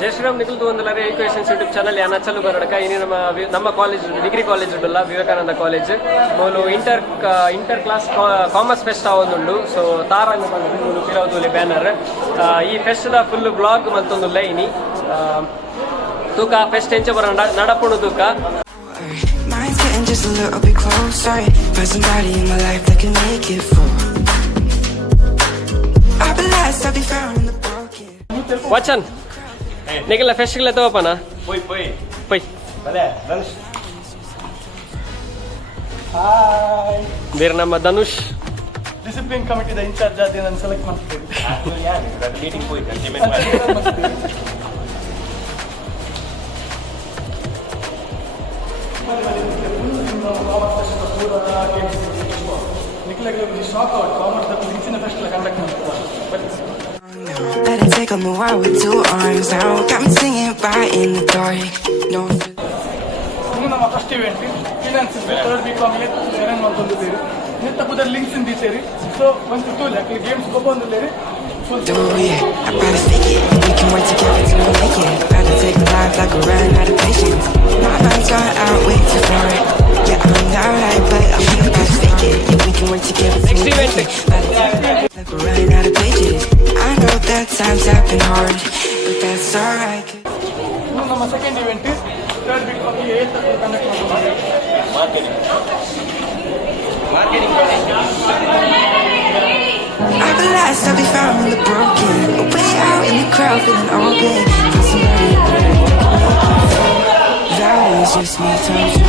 ಜೈ Shriram ನಿಖಿಲ್ದು ಒಂದಲ್ಲರೆ equations YouTube channel ಯಾನ್ ಅಚಲ್ ಉಬರಡ್ಕ ಇನ್ನು ನಮ್ಮ ಕಾಲೇಜ್ ಡಿಗ್ರಿ ಕಾಲೇಜ್ ಉಂಟಲ್ಲ ವಿವೇಕಾನಂದ ಕಾಲೇಜ್ ಮೂಲು ಇಂಟರ್ ಕ್ಲಾಸ್ ಕಾಮರ್ಸ್ ಫೆಸ್ಟ್ ಆವೊಂದುಂಡು ಸೊ ತಾರಾಂಗ್ ಮೂಲು ಪಿರವದೂಲಿ ಬ್ಯಾನರ್ ಈ ಫೆಸ್ಟ್ದ ಫುಲ್ ಬ್ಲಾಗ್ ಮತ್ತೊಂದು ಲೈನಿ ತೂಕ ಫೆಸ್ಟ್ ಎಂಚ ಬರ ನಡಪುಣು ತೂಕ ವಚನ್ ನಿಖಿಲ ಫೆಸ್ಟ್ಗೆಲ್ಲ ತಗೋಪನ ಪೊಯ್ ಪೊಯ್ ಪೊಯ್ ಬಲೆ ಧನುಷ್ ಹಾಯ್ ಬೇರೆ ನಮ್ಮ ಧನುಷ್ ಡಿಸಿಪ್ಲಿನ್ ಕಮಿಟಿದ ಇನ್ಚಾರ್ಜ್ ಆಗಿ ನಾನು ಸೆಲೆಕ್ಟ್ ಮಾಡ್ತೀನಿ ಯಾರು ಮೀಟಿಂಗ್ ಹೋಯ್ತು ನಿಖಿಲಗೆ ಶಾಕ್ ಔಟ್ ಕಾಮರ್ಸ್ ಹೆಚ್ಚಿನ ಫೆಸ್ಟ್ ಕಂಡಕ್ಟ್ ಮಾಡ್ತಾರೆ Better take on the world with two arms now. Got me singing right in the dark. No. ನಮ್ಮ first event finance third B.Com arrange ಮಾಡ್ಕೊಂಡಿದ್ದೀರಿ ನಿತ್ತ ಪುದರ್ ಲಿಂಕ್ಸ್ ಇಂದಿದ್ದೀರಿ ಸೊ ಒಂದು tool ಯಾಕೆ games ಕೊಬ್ಬೊಂದಿದ್ದೀರಿ Do it, I better fake it. We can work together till we make it. Better take life like a run out of patience. My mind's gone out, wait for it. Yeah, I'm not right, but I'm here to fake it. Yeah, we can work together till we make it. Better take life like a run out of pages. I know that times have been hard, but that's alright. ನಮ್ಮ second event third B.Com conduct ಮಾಡ್ತೀವಿ marketing I realized I'll be found in the broken. Way out in the crowd, feeling open. Found somebody that was just me talking.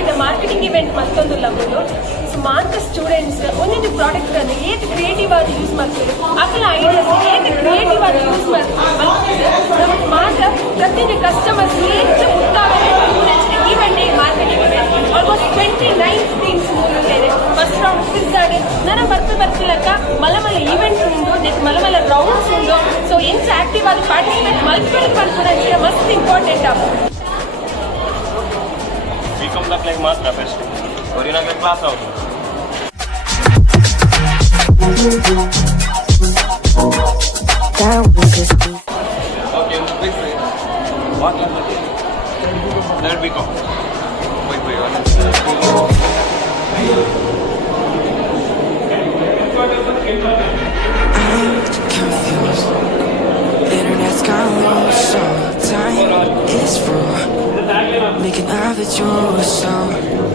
ಇದು marketing event ಮತ್ತೊಂದು ಲಭ್ಯದು smart students ಒಂದೊಂದು product ಅನ್ನು ಏತ್ creative ಆಗಿ use ಮಾಡ್ತಾರೆ ಅಕಲ ಐಡಿಯಾಸ್ ಏತ್ ಕ್ರಿಯೇಟಿವ್ ಆಗಿ ಯೂಸ್ ಮಾಡ್ತಾರೆ ನಮಗೆ ಮಾತ್ರ ಪ್ರತಿಯೊಂದು ಕಸ್ಟಮರ್ಸ್ ಹೆಚ್ಚು ಮುಟ್ಟಾಗಬೇಕು event marketing event almost 29 teams ಮೂಡಿದ್ದೇವೆ ಫಸ್ಟ್ ರೌಂಡ್ ಕ್ವಿಜ್ ಆಗಿ ನನ್ನ ಬರ್ತಿಲ್ಲಕ್ಕ ಮಲಮಲ ಈವೆಂಟ್ಸ್ ಉಂಟು ನೆಕ್ಸ್ಟ್ ಮಲಮಲ ರೌಂಡ್ಸ್ ಉಂಟು ಸೊ ಎಂಚ ಆಕ್ಟಿವ್ ಆಗಿ ಪಾರ್ಟಿಸಿಪೇಟ್ ಮಲ್ಪಡೆ ಮಸ್ತ್ ಇಂಪಾರ್ಟೆಂಟ್ ಆಗುತ್ತೆ B.Com ದಾಖಲೆಗೆ ಮಾತ್ರ ಫೆಸ್ಟ್ ಹೊರಗಿನಾಗ ಕ್ಲಾಸ್ ಆಗುತ್ತೆ okay what third B.Com wait I'm confused. Internet's gone low, so time is raw. Making love with you, so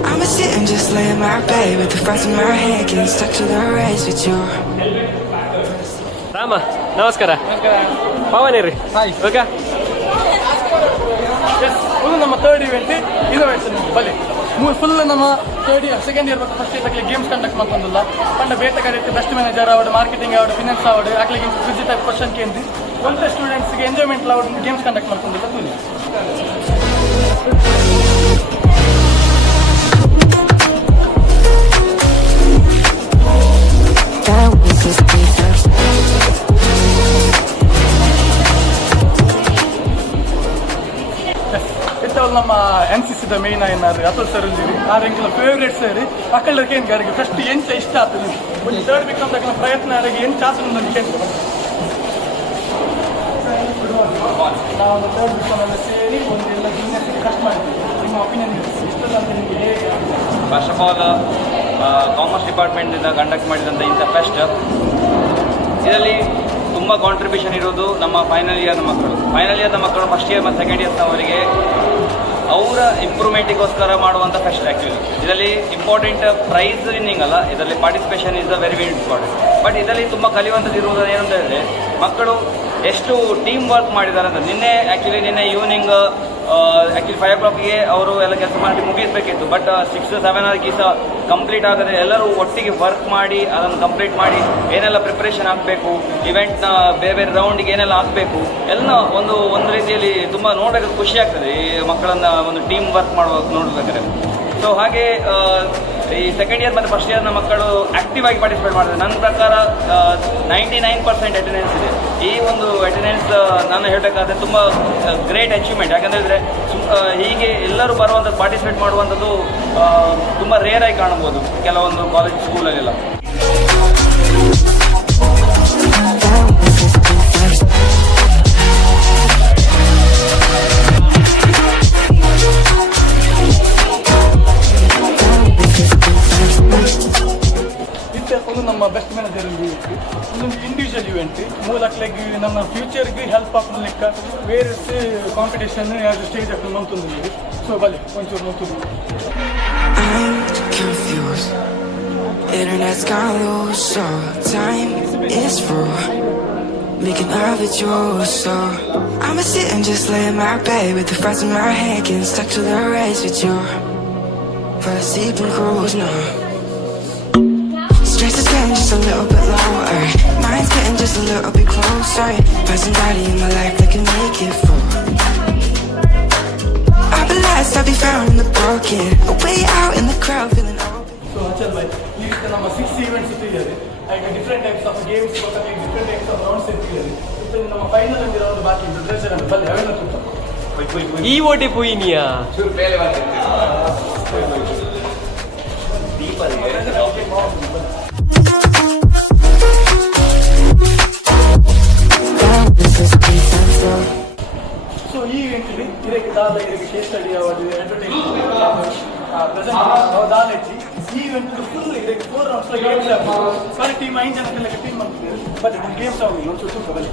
I'ma sit and just lay in my bed with the frost in my head, getting stuck to the race with you. Rama ನಮಸ್ಕಾರ ಪವನ್ ರೀ hi okay yes full ನಮ್ಮ third event innovation ಬಲಿ full ನಮ್ಮ second year ಮತ್ತು first year games conduct ಮಾಡ್ಕೊಂಡಲ್ಲ ಪಂಡ ಬೇಟ ಕಡೆ best manager ಅವಡು marketing ಅವಡು finance ಅವಡು ಆಗ್ಲಿಕ್ಕೆ quiz type question ಕೇಂದ್ರಿ ಒಂದೇ ಸ್ಟೂಡೆಂಟ್ಸ್ಗೆ ಎಂಜಾಯ್ಮೆಂಟ್ ಅವಡು ಗೇಮ್ಸ್ ಕಂಡಕ್ಟ್ ಮಾಡ್ಕೊಂಡಿಲ್ಲ ಕೂಲಿ ನಮ್ಮ NCCದ ಮೇಯ್ನ್ ಏನಾದ್ರು ಅತುಲ್ ಸರ್ ಇದ್ದೀರಿ ಆ ರೆಂಕ್ಲ ಫೇವ್ರೇಟ್ ಸೇರಿ ಮಕ್ಕಳಿಗೆ ಏನು ಗಾರಿಗೆ ಫಸ್ಟ್ ಎಂಚ ಇಷ್ಟ ಆಗ್ತದೆ ಒಂದು ಥರ್ಡ್ B.Com ತಕ್ಕ ಪ್ರಯತ್ನ ಆಗಿ ಎಂಚ ಆಗ್ತದೆ ನನಗೆ ಕೇಳ್ತು ನಾವು ಥರ್ಡ್ B.Com ಎಲ್ಲ ಸೇರಿ ಒಂದೆಲ್ಲ ಬಿಸ್ನೆಸ್ಗೆ ಕಷ್ಟ ಮಾಡಿದ್ವಿ ನಿಮ್ಮ ಒಪಿನಿಯನ್ ಇಷ್ಟಲ್ಲ ಅಂತ ನಿಮಗೆ ಹೇಗೆ ಫಸ್ಟ್ ಆಫ್ ಆಲ್ ಕಾಮರ್ಸ್ ಡಿಪಾರ್ಟ್ಮೆಂಟಿಂದ ಕಂಡಕ್ಟ್ ಮಾಡಿದಂಥ ಇಂಥ ಫೆಸ್ಟ್ ಇದರಲ್ಲಿ ತುಂಬ ಕಾಂಟ್ರಿಬ್ಯೂಷನ್ ಇರೋದು ನಮ್ಮ ಫೈನಲ್ ಇಯರ್ನ ಮಕ್ಕಳು ಫಸ್ಟ್ ಇಯರ್ ಮತ್ತು ಸೆಕೆಂಡ್ ಇಯರ್ನವರಿಗೆ ಅವರ ಇಂಪ್ರೂವ್ಮೆಂಟಿಗೋಸ್ಕರ ಮಾಡುವಂಥ ಫೆಸ್ಟ್ ಆ್ಯಕ್ಚುಲಿ ಇದರಲ್ಲಿ ಇಂಪಾರ್ಟೆಂಟ್ ಪ್ರೈಸ್ ವಿನ್ನಿಂಗ್ ಅಲ್ಲ, ಇದರಲ್ಲಿ participation is very important. But ಇದರಲ್ಲಿ ತುಂಬ ಕಲಿಯುವಂಥದ್ದು ಇರುವುದು ಏನಂತ ಹೇಳಿದ್ರೆ ಮಕ್ಕಳು ಎಷ್ಟು ಟೀಮ್ ವರ್ಕ್ ಮಾಡಿದ್ದಾರೆ ಅಂತ. ನಿನ್ನೆ ಈವ್ನಿಂಗ್ ಆ್ಯಕ್ಚುಲಿ 5 o'clockಗೆ ಅವರು ಎಲ್ಲ ಕೆಲಸ ಮಾಡಿ ಮುಗಿಸಬೇಕಿತ್ತು. ಬಟ್ 6-7 hours ಸಹ ಕಂಪ್ಲೀಟ್ ಆಗದೆ ಎಲ್ಲರೂ ಒಟ್ಟಿಗೆ ವರ್ಕ್ ಮಾಡಿ ಅದನ್ನು ಕಂಪ್ಲೀಟ್ ಮಾಡಿ ಏನೆಲ್ಲ ಪ್ರಿಪ್ರೇಷನ್ ಆಗಬೇಕು, ಇವೆಂಟ್ನ ಬೇರೆ ರೌಂಡಿಗೆ ಏನೆಲ್ಲ ಆಗಬೇಕು ಎಲ್ಲ ಒಂದು ರೀತಿಯಲ್ಲಿ ತುಂಬ ನೋಡೋಕ್ಕೆ ಖುಷಿ ಆಗ್ತದೆ ಈ ಮಕ್ಕಳನ್ನು ಒಂದು ಟೀಮ್ ವರ್ಕ್ ನೋಡಬೇಕಾದ್ರೆ. ಸೊ ಹಾಗೆ ಈ ಸೆಕೆಂಡ್ ಇಯರ್ ಮತ್ತು ಫಸ್ಟ್ ಇಯರ್ನ ಮಕ್ಕಳು ಆ್ಯಕ್ಟಿವ್ ಆಗಿ ಪಾರ್ಟಿಸಿಪೇಟ್ ಮಾಡ್ತಾರೆ. ನನ್ನ ಪ್ರಕಾರ 99% ಅಟೆಂಡೆನ್ಸ್ ಇದೆ. ಈ ಒಂದು ಅಟೆಂಡೆನ್ಸ್ ನಾನು ಹೇಳಬೇಕಾದ್ರೆ ತುಂಬ ಗ್ರೇಟ್ ಅಚೀವ್ಮೆಂಟ್. ಯಾಕಂದರೆ ಹೀಗೆ ಎಲ್ಲರೂ ಬರುವಂಥದ್ದು ಪಾರ್ಟಿಸಿಪೇಟ್ ಮಾಡುವಂಥದ್ದು ತುಂಬ ರೇರ್ ಆಗಿ ಕಾಣ್ಬೋದು ಕೆಲವೊಂದು ಕಾಲೇಜ್ ಸ್ಕೂಲಲ್ಲೆಲ್ಲ. ನಮ್ಮ ಬೆಸ್ಟ್ ಮ್ಯಾನೇಜರ್ ಇದೊಂದು ಇಂಡಿವಿಜುವಲ್ ಇವೆಂಟ್ ಮೂಲಕ್ಲೆಗ್ ನಮ್ಮ ಫ್ಯೂಚರ್ಗೆ ಹೆಲ್ಪ್ ಆಗ್ತದೆ ಲೆಕ್ಕ ಬೇರೆ ಕಾಂಪಿಟೇಷನ್ ಯಾವುದು ಸ್ಟೇಜ್ ಆಗ್ತದೆ ನೋಡ್తుంది ಸೊ ಬಲೆ ಒಂಚೂರು ನೋಡ್తుంది. I'm confused. Internet's gone loose, so time is through. Making love with you, so I'ma sit and just lay in my bed with the thoughts in my head, getting stuck to the race with you. For a sleeping cruise, no. Stress is getting just a little bit lower. Mind's getting just a little bit closer. Find somebody in my life that can make it full. I'll be lost, I'll be found in the broken. Way out in the crowd, feeling open. So Achal Bhai ಈ ರೀತಿ ನಮ್ಮ 6 events ಇಟ್ಟಿದ್ದಾರೆ. ಈಗ different types of games different types of rounds ಇಟ್ಟಿದ್ದಾರೆ. ಮತ್ತು ನಮ್ಮ final ಒಂದು round ಬಾಕಿ ಇದೆ. ಟ್ರೆಷರ್ ಅಂತ ಬಲ್ಲಿ ಅವೆಲ್ಲ ತುಂಬ ಈ ಓಟಿ ಪುಯಿನಿಯಾ ಸೊ ಈ ಇವೆಂಟಲ್ಲಿ ಇದಕ್ಕೆ ದಾದ ಇದಕ್ಕೆ ಕೇಸ್ ಸ್ಟಡಿ ಅವಧಿ ಪ್ರೆಸೆಂಟ್ ದಾದಾಜಿ ಈ ಇವೆಂಟ್ ಫುಲ್ ಇದಕ್ಕೆ 4 ರೌಂಡ್ಸ್ ಗೇಮ್ಸ್ ಸಾರಿ ಟೀಮ್ 5 ಜನಕ್ಕೆ ಟೀಮ್ ಮಾಡ್ತಿದ್ದಾರೆ. ಬಟ್ ಗೇಮ್ಸ್ ಆಗಿ ಒಂದು ಚೂರು ಬಲ್ಲಿ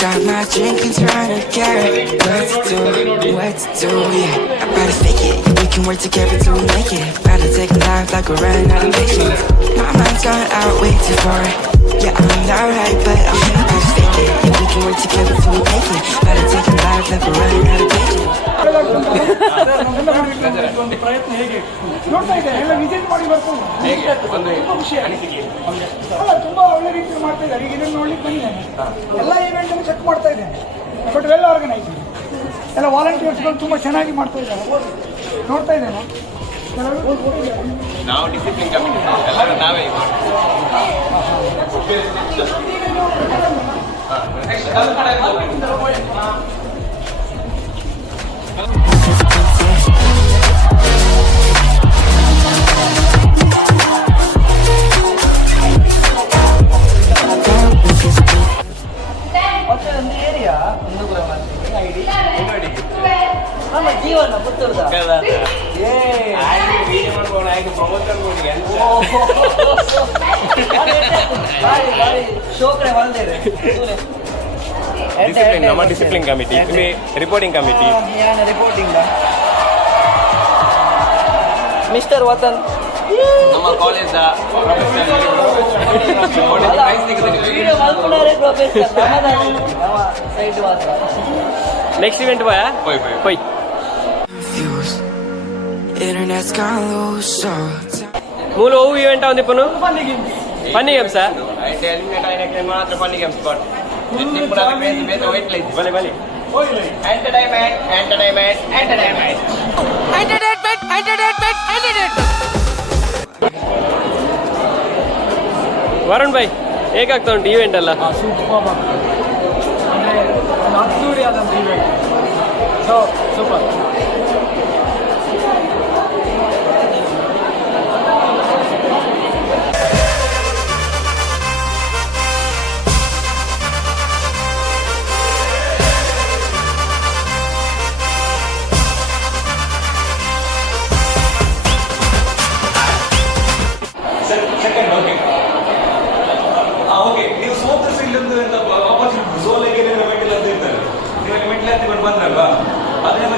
Got my drink and trying to get what to do, yeah. I'm about to fake it, we can work together till we make it. About to take life like we're running out of patience. My mind's going out way too far. Yeah, I'm not right, but I'm about to fake it, yeah. We can work together till we make it. About to take life like we're running out of patience. ಒಂದು ಪ್ರಯತ್ನ ಹೇಗೆ ನೋಡ್ತಾ ಇದ್ದಾರೆ ಎಲ್ಲ visit ಮಾಡಿ ಬರ್ತೀನಿ. ತುಂಬ ಖುಷಿ ಅಲ್ಲ, ತುಂಬ ಒಳ್ಳೆ ರೀತಿ ಮಾಡ್ತಾ ಇದ್ದಾರೆ. ಈಗ ಇದನ್ನು ನೋಡ್ಲಿಕ್ಕೆ ಬಂದಿದ್ದೇನೆ, ಎಲ್ಲ ಈವೆಂಟನ್ನು ಚೆಕ್ ಮಾಡ್ತಾ ಇದ್ದೇನೆ. ಬಟ್ ವೆಲ್ ಆರ್ಗನೈಸ್, ಎಲ್ಲ ವಾಲಂಟಿಯರ್ಸ್ಗಳು ತುಂಬ ಚೆನ್ನಾಗಿ ಮಾಡ್ತಾ ಇದ್ದಾರೆ. ನೋಡ್ತಾ ಇದ್ದೇನೆ ನಾವು ಡಿಸಿಪ್ಲಿನ್ ಕಮಿಟಿ ಎಲ್ಲರೂ ನಾವೇ ನಮ್ಮ ಜೀವನ ಪುತ್ತೂರ್ದ ಶೋಕ್ರೆ ಬಂದಿದೆ ನಮ್ಮ discipline committee reporting committee reporting mister Vatan ನಮ್ಮ ಕಾಲೇಜ್ ವಿಡಿಯೋ ಮಲ್ಕೊಂಡಾರೆ ಪ್ರೊಫೆಸರ್ ನಮ್ಮ ಸೈಡ್ ಮಾತ್ರ ನೆಕ್ಸ್ಟ್ ಇವೆಂಟ್ ಪೊಯ್ Confused. Internet's gone loose, so ಮೂಲ ಹೂವು ಇವೆಂಟ್ ಒಂದಿಪ್ಪನು ಫನ್ನಿ ಗೇಮ್ಸ್ ಮಾತ್ರ ಫನ್ನಿ ಗೇಮ್ಸ್ ಬಟ್ ಬಲೆ ಬಲೆ ವರುಣ್ ಭಾಯ್ ಹೇಗಾಗ್ತಾ ಉಂಟು ಇವೆಂಟ್ ಎಲ್ಲ? ಸೂಪರ್ ಅಂದರೆ ಒಂದು ಅದ್ದೂರಿ ಆದಂಥ ಇವೆಂಟ್. So super. ಓಕೆ, ನೀವು ಸೋತರು ಇಲ್ಲೊಂದು ಆಪರ್ಚುನಿಟಿ ಝೋಲೆಗೆ ಮೆಂಟಲ್ ಅಂತ ಇರ್ತಾರೆ. ನೀವು ಮೆಂಟಲ್ ಹತ್ತಿ ಬಂದ್ರಲ್ವಾ, ಅದನ್ನ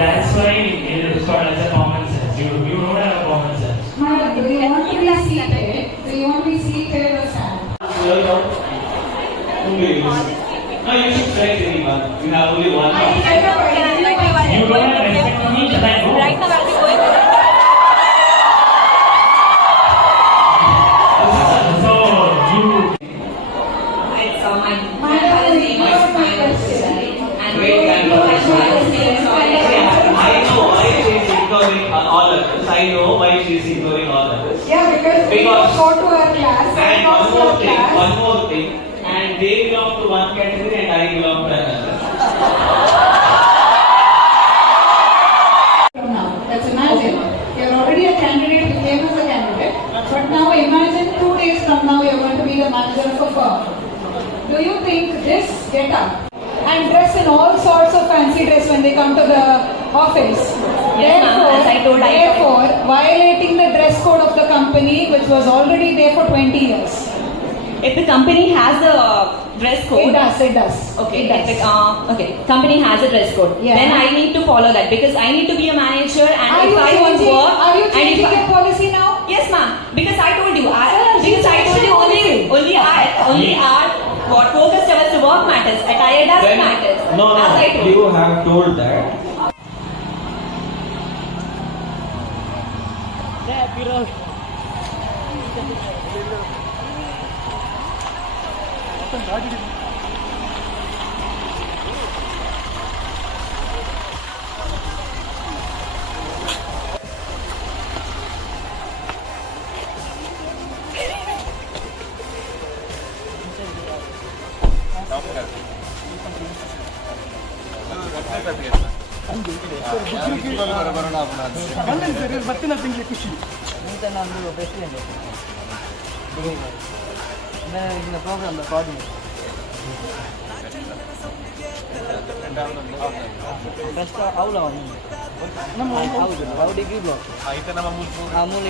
That's why it is called as a common sense. You don't have a common sense. Madam, do you want to be seated? Do you want to be seated or stand? Slow down. Only use. No, you should select anyone. You have only one. You don't have respect for me, but I know. Right now, I'll be going. So you. It's my father's name is and I know why she is ignoring all others. I know why she is ignoring all others. Yeah, because we don't go to her class. And one more thing, and they belong to one category and I belong to another. Now, let's imagine you're already a candidate, you came as a candidate, but now imagine 2 days from now you're going to be the manager of a firm. Do you think this get up and dress in all sorts of fancy dress when they come to the office? Therefore, violating the dress code of the company, which was already there for 20 years. If the company has a dress code, It does. Okay, It does. okay. Company has a dress code. Yeah. Then I need to follow that because I need to be a manager, and Are if you I want changing, work, are you and changing if I, your policy now? yes, ma'am. Because I told you, she's only our what focus towards the work matters. Attire doesn't matter. No, As I told you have told that. ಬರ್ತೀನಿ ತಿಂಗ್ಳಿ ಖುಷಿ ನಂದು president programme coordinator first ಅವಳ ನಮ್ಮ ಹೌದು ನಾವು degree block Amul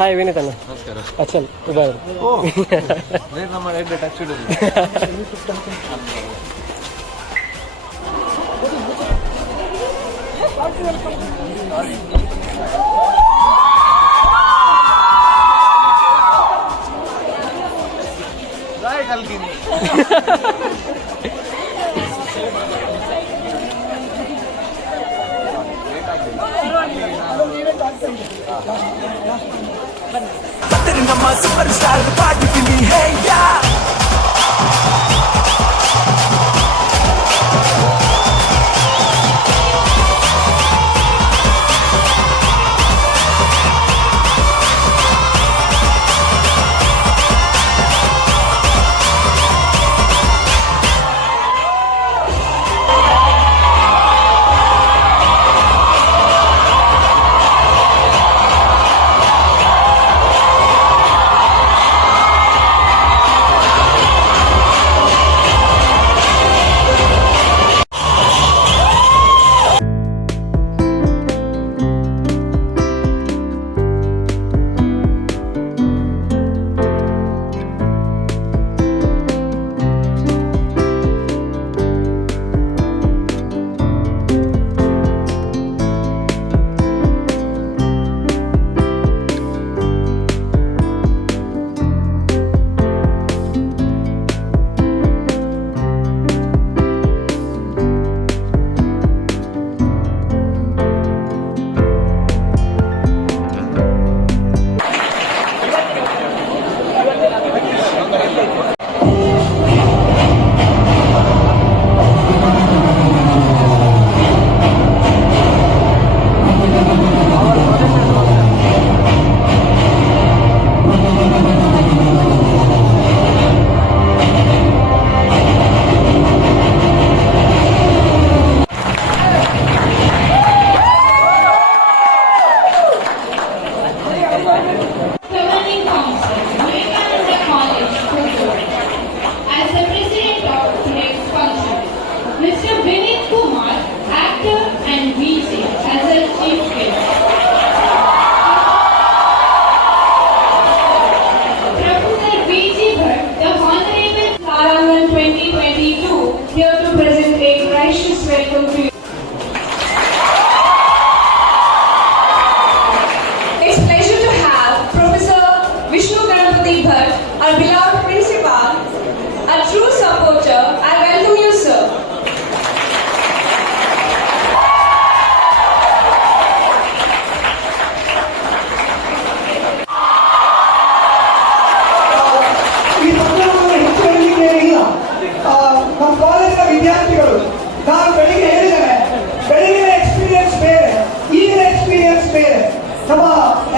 hi Vineeth ಅಣ್ಣ. ಅಚಲ್ ಉಬಾರಡ್ಕ. ನಮ್ಮ touch ನಮ್ಮ ಸೂಪರ್ ಸ್ಟಾರ್ ಪಾರ್ಟಿ ಹೇ ಯಾ Vineeth Kumar, actor and VJ, as a chief guest. Professor VG Bhat, the Honorable Tarangan-2k22, here to present a gracious welcome to you. It's a pleasure to have Professor Vishnu Ganapathi Bhat, our beloved principal, a true supporter. I welcome you, sir. ಈ ಸಂದರ್ಭದಲ್ಲಿ ಹೆಚ್ಚು ಹೇಳಲಿಕ್ಕೆ ಇಲ್ಲ. ನಮ್ಮ ಕಾಲೇಜಿನ ವಿದ್ಯಾರ್ಥಿಗಳು ನಾನು ಬೆಳಿಗ್ಗೆ ಹೇಳಿದ್ದೇನೆ, ಬೆಳಗಿನ ಎಕ್ಸ್ಪೀರಿಯನ್ಸ್ ಬೇರೆ, ಈಗಿನ ಎಕ್ಸ್ಪೀರಿಯನ್ಸ್ ಬೇರೆ. ನಮ್ಮ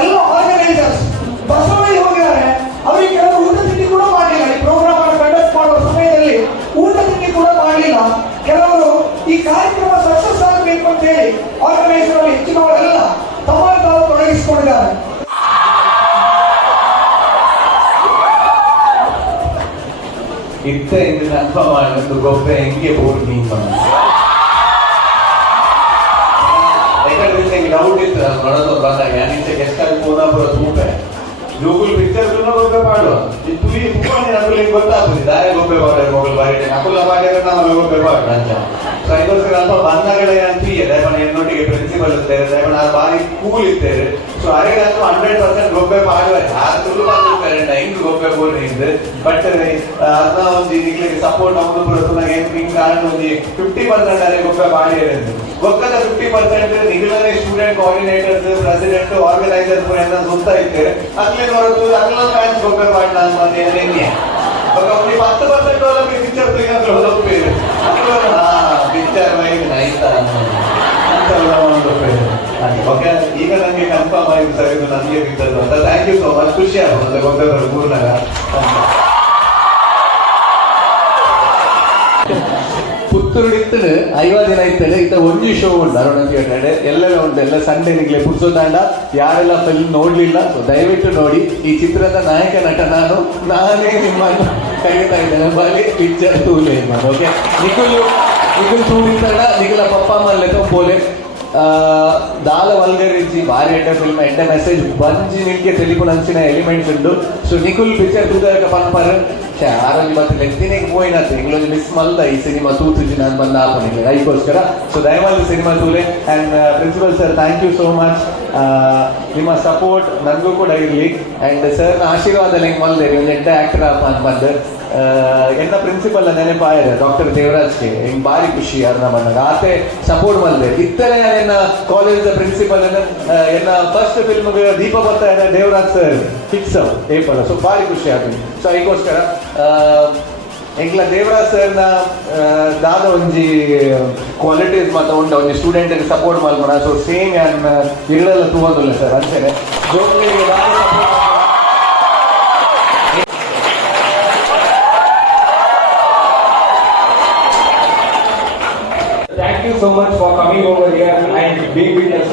ಎಲ್ಲ ಆರ್ಗನೈಸರ್ಸ್ ಬಸವಳ್ಳಿ ಹೋಗಿದ್ದಾರೆ, ಅವರಿಗೆ ಕೆಲವರು ಊಟ ತಿಂಡಿ ಕೂಡ ಮಾಡಲಿಲ್ಲ. ಈ ಪ್ರೋಗ್ರಾಮ್ ಅನ್ನು ಕಂಡಕ್ಟ್ ಮಾಡುವ ಸಮಯದಲ್ಲಿ ಊಟ ತಿಂಡಿ ಕೂಡ ಮಾಡಲಿಲ್ಲ. ಕೆಲವರು ಈ ಕಾರ್ಯಕ್ರಮ ಸಕ್ಸಸ್ ಆಗಬೇಕು ಅಂತ ಹೇಳಿ ಆರ್ಗನೈಸರ್ ಹೆಚ್ಚಿನವರೆಲ್ಲ ತಮ್ಮನ್ನು ತಾವು ತೊಡಗಿಸಿಕೊಂಡಿದ್ದಾರೆ. ಇತ್ತ ಇಂದಿನ ಅಲ್ಪ ಮಾಡಿದ್ದು ಗೊಬ್ಬರ ಹೆಂಗೆ ಬೋರ್ಡ್ ಮೀನ್ ಬಂದ ಯಾಕಂದ್ರೆ ಡೌಟ್ ಇತ್ತು ನೋಡೋದು ಬಂದಾಗ ಯಾನಿಂಚೆ ಗೆಸ್ಟಾಗಿ ಪೂರ್ಣಪುರ ತೂಪೆ ಗೂಗಲ್ ಪಿಕ್ಚರ್ ಗೊಬ್ಬೆ ಮಾಡುವ ತುಯಿ ತುಂಬ ನಕಲಿ ಗೊತ್ತಾಗ್ತದೆ ದಾರಿ ಗೊಬ್ಬೆ ಮಾಡ್ರೆ ಮೊಬೈಲ್ ಬಾರಿ ನಕುಲ ಮಾಡ್ಯಾರ ನಾವು ಗೊಬ್ಬೆ ಮಾಡ ಅಂಚ ಸೊ ಇದಕ್ಕೋಸ್ಕರ ಅಲ್ಪ ಬಂದಗಳೇ ಅಂತೀಯ ದಯಮನ ಎನ್ನೊಟ್ಟಿಗೆ ಪ್ರಿನ್ಸಿಪಲ್ ಇರ್ತಾರೆ ದಯಮನ ಆ ಬಾರಿ ಕೂಲ್ ಇರ್ತಾರೆ ಸೊ ಅರೆಗಂತೂ 100% ಗೊಬ್ಬೆ ಮಾಡುವ ಯಾರು ತುಳು ಬಂದಿರ್ತಾರೆ ಹಿಂಗ್ ಗೊಬ್ಬೆ ಬೋರ್ ನಿಂದು ಬಟ್ ಅದನ್ನ ಒಂದು ಈಗಲೇ ಸಪೋರ್ಟ್ ಅವನು ಬರುತ್ತದೆ ಹಿಂಗ್ ಕಾರಣ ಒಂದು 50% ಅರೆ ಗೊಬ್ಬೆ ಮಾಡಿ ಗೊಬ್ಬದ 50% ನಿಗಲನೇ ಸ್ಟೂಡೆಂಟ್ ಕೋಆರ್ಡಿನೇಟರ್ಸ್ ಪ್ರೆಸಿಡೆಂಟ್ ಆರ್ಗನೈಸರ್ ಎಲ್ಲ ಸುತ್ತಾ ಇದ್ದಾರೆ ಅಲ್ಲೇ ಹೊರತು ಅಲ್ಲ ಮ್ಯಾಚ್ ಗೊಬ್ಬೆ ಮಾಡಿ ನಾನು ಮತ್ತೆ ಹೆಂಗೆ ಒಂದು 10% ಒಳಗೆ ಪಿಕ್ಚರ್ ತೆಗೆದ್ರೆ ಹೋಗ್ಬೇಕು ಪಿಕ್ಚರ್ ವೈಸ್ ಆಯ್ತಾ ಓಕೆ ಈಗ ನನಗೆ ಕನ್ಫರ್ಮ್ ಆಯ್ತು ಸರ್ ಇದು ನನಗೆ ಬಿದ್ದದ್ದು ಅಂತ ಥ್ಯಾಂಕ್ ಯು ಸೋ ಮಚ್ ಖುಷಿ ಆಗುತ್ತೆ ಗೊಬ್ಬೆ ಮೂರ್ನಾಗ ಪುತ್ತೂರು ಇತ್ತನು 50 ದಿನ ಇತ್ತಡೆ ಇತ್ತ ಒಂಜಿ ಶೋ ಉಂಟು ಅರುಣ ಥಿಯೇಟರ್ ಎಲ್ಲೆಲ್ಲ ಉಂಟು ಎಲ್ಲ ಸಂಡೇ ನಿಗ್ಲೆ ಪುರ್ಸೋದಾಂಡ ಯಾರೆಲ್ಲ ಫಿಲ್ಮ್ ನೋಡ್ಲಿಲ್ಲ ಸೊ ದಯವಿಟ್ಟು ನೋಡಿ ಈ ಚಿತ್ರದ ನಾಯಕ ನಟ ನಾನೇ ನಿಮ್ಮನ್ನು ಕರೀತಾ ಇದ್ದೇನೆ ಬಾಲಿ ಪಿಕ್ಚರ್ ತೂಲೆ ಓಕೆ ನಿಖುಲ್ ತೂಳಿತಾಡ ನಿಖುಲ ಪಪ್ಪ ಮಲ್ಲೆ ತೋಲೆ ದಾಲ ವಲ್ಗರಿಸಿ ಭಾರಿ ಎಡ್ಡ ಫಿಲ್ಮ್ ಎಡ್ಡ ಮೆಸೇಜ್ ಬಂಜಿ ನಿಲ್ಕೆ ತೆಲಿಪು ನಂಚಿನ ಎಲಿಮೆಂಟ್ಸ್ ಉಂಟು ಸೊ ನಿಖುಲ್ ಪಿಕ್ಚರ್ ತೂದಾಕ ಪನ್ಪರ್ ಆರಲ್ಲಿ ಮತ್ತೆ ಲೆಕ್ತಿನಿಗೆ ಹೋಯ್ನತ್ತೆ ಇಂಗ್ಲೀಷ್ ಮಿಸ್ ಮಲ್ದ ಈ ಸಿನಿಮಾ ತೂತುಜಿ ನಾನು ಬಂದು ಹಾಕೊಂಡಿದ್ದೆ ಅದಕ್ಕೋಸ್ಕರ ಸೊ ದಯಮಾಡಿ ಸಿನಿಮಾ ತೂಲೆ and principal sir thank you so much ನಿಮ್ಮ ಸಪೋರ್ಟ್ ನನಗೂ ಕೂಡ ಇರಲಿ ಆ್ಯಂಡ್ ಸರ್ನ ಆಶೀರ್ವಾದ ಹೆಂಗೆ ಮಲ್ದೇರಿ ಒಂದು ಎಡ್ಡ ಆ್ಯಕ್ಟರ್ ಅಂತ ಬಂದು ಎನ್ನ ಪ್ರಿನ್ಸಿಪಲ್ ನೆನಪಾಯಿರ ಡಾಕ್ಟರ್ ದೇವರಾಜ್ಗೆ ಹಿಂಗೆ ಭಾರಿ ಖುಷಿ ಯಾರನ್ನ ಬಂದಾಗ ಆತೆ ಸಪೋರ್ಟ್ ಮಲ್ದೆ ಇತ್ತಲೇ ಎನ್ನ ಕಾಲೇಜ್ ಪ್ರಿನ್ಸಿಪಲ್ ಎನ್ನ ಫಸ್ಟ್ ಫಿಲ್ಮ್ಗೆ ದೀಪ ಬರ್ತಾ ಇದೆ Devaraj sir fix apple so ಭಾರಿ ಖುಷಿ ಆಗ್ತದೆ ಸೊ ಅದಕ್ಕೋಸ್ಕರ ಎಂಗ್ಲ ದೇವರಾಜ್ ಸರ್ನ ದಾದ ಒಂಜಿ ಕ್ವಾಲಿಟೀಸ್ ಮತ್ತು ಉಂಟು ಒಂಜಿ ಸ್ಟೂಡೆಂಟ್ಗೆ ಸಪೋರ್ಟ್ ಮಾಡ್ಬೋಣ ಸೊ ಸೇಮ್ ಯಾನ್ ಇರಲೆಲ್ಲ ತೂವೋದಿಲ್ಲ ಸರ್ ಅಂಚನೆ ಜೋಕ್ಗಳಿಗೆ Thank you so much for coming over here and being with us.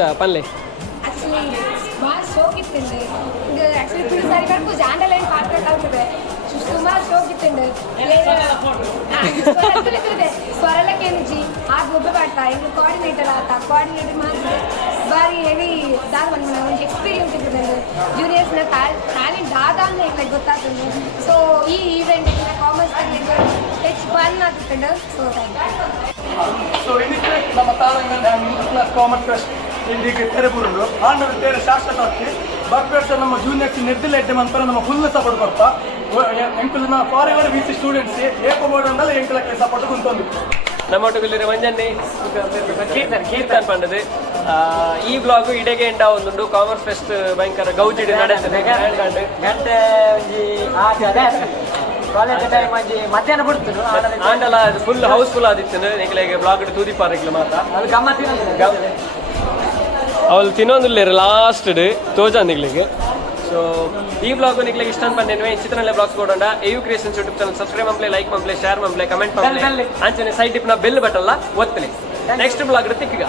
ಇಂಚ ಪಲ್ಲೆ ಆಕ್ಚುಲಿ ಭಾಳ ಶೋಕ್ ಇತ್ತಂಡು ಇದು ಆಕ್ಚುಲಿ ತುಳಿಸಾರಿ ಕಡೆಗೂ ಜಾಂಡಲೈನ್ ಪಾಡ್ಬೇಕಾಗ್ತದೆ ಸುಮಾರು ಶೋಕ್ ಇತ್ತಂಡು ಸ್ವರಲಕ್ಕೇನುಜಿ ಆ ಗೊಬ್ಬ ಪಾಡ್ತ ಈಗ ಕೋಆರ್ಡಿನೇಟರ್ ಆತ ಕೋಆರ್ಡಿನೇಟರ್ ಮಾಡಿದ್ರೆ ಬಾರಿ ಹೆವಿ ದಾದ ಒಂದು ಎಕ್ಸ್ಪೀರಿಯನ್ಸ್ ಇರ್ತದೆ ಜೂನಿಯರ್ಸ್ನ ಟ್ಯಾಲೆಂಟ್ ದಾದಾಂಗ ಈಗ ಗೊತ್ತಾಗ್ತದೆ ಸೊ ಈ ಈವೆಂಟ್ ಕಾಮರ್ಸ್ ಹೆಚ್ಚು ಫನ್ ಆಗ್ತದೆ ಸೊ ಸೊ ಇದಕ್ಕೆ ನಮ್ಮ ತಾಳಂಗಲ್ ಕ್ಲಾಸ್ ಕಾಮರ್ಸ್ ಫೆಸ್ಟ್ ಇಂಡಿಗೆ ತೆರೆಬುರುಡು ಆಂಡರ್ ತೇರೆ ಶಾಶ್ವತವಾಗಿ ಬರ್ಬೇಡ್ಸ ನಮ್ಮ ಜೂನಿಯರ್ಸ್ ನಿರ್ದಿಲ್ಲ ಎಡ್ಡೆ ಮಂತರ ನಮ್ಮ ಫುಲ್ ಸಪೋರ್ಟ್ ಬರ್ತಾ ಎಂಕುಲಿನ ಫಾರಿವರ್ ವಿಸಿ ಸ್ಟೂಡೆಂಟ್ಸ್ ಏಕಬೋರ್ಡ್ ಅಂದಲ್ಲ ಎಂಕಲಕ್ಕೆ ಸಪೋರ್ಟ್ ಕುಂತೊಂದು ನಮ್ಮೊಟ್ಟಿಗೆ ಮಂಜನ್ನಿ ಕೀರ್ತನ್ ಪಂಡದು ಈ ಬ್ಲಾಗ್ ಇಡೆಗೆ ಎಂಡ ಒಂದುಂಡು ಕಾಮರ್ಸ್ ಫೆಸ್ಟ್ ಭಯಂಕರ ಗೌಜಿಡಿ ನಡೆಸ್ತದೆ ಗಂಟೆ ಕಾಲೇಜ್ ಟೈಮ್ ಆಗಿ ಮಧ್ಯಾಹ್ನ ಬಿಡ್ತು ಆಂಡಲ ಫುಲ್ ಹೌಸ್ಫುಲ್ ಆದಿತ್ತು ನಿಕ್ಲೆಗೆ ಬ್ಲಾಗ್ ತೂದಿಪಾರಕ್ಲೆ ಮಾತ ಅದು ಗಮ್ಮತ್ತಿನ ಅವಳು ತಿನ್ನೊಂದಿಲ್ಲ ಲಾಸ್ಟ್ ತೋಜಾ ನಿಗ್ಲಿಗೆ ಸೊ ಈ ಬ್ಲಾಗ್ ನಿಗ್ಲಿಗೆ ಇಷ್ಟ ಪಂಡೇನು ಚಿತ್ರನಲ್ಲೇ ಬ್ಲಾಗ್ಸ್ ಕೊಡೋಣ EU creations YouTube channel subscribe ಮಂಪ್ಲೆ ಲೈಕ್ ಮಂಪ್ಲೆ ಶೇರ್ ಮಂಪ್ಲೆ ಕಮೆಂಟ್ ಮಂಪ್ಲೆ ಅಂಚನೆ ಸೈಡ್ ಟಿಪ್ನ ಬೆಲ್ ಬಟಲ್ಲ ಒತ್ತಲಿ ನೆಕ್ಸ್ಟ್ ಬ್ಲಾಗ್ ತಿಕ್ಕಿಗ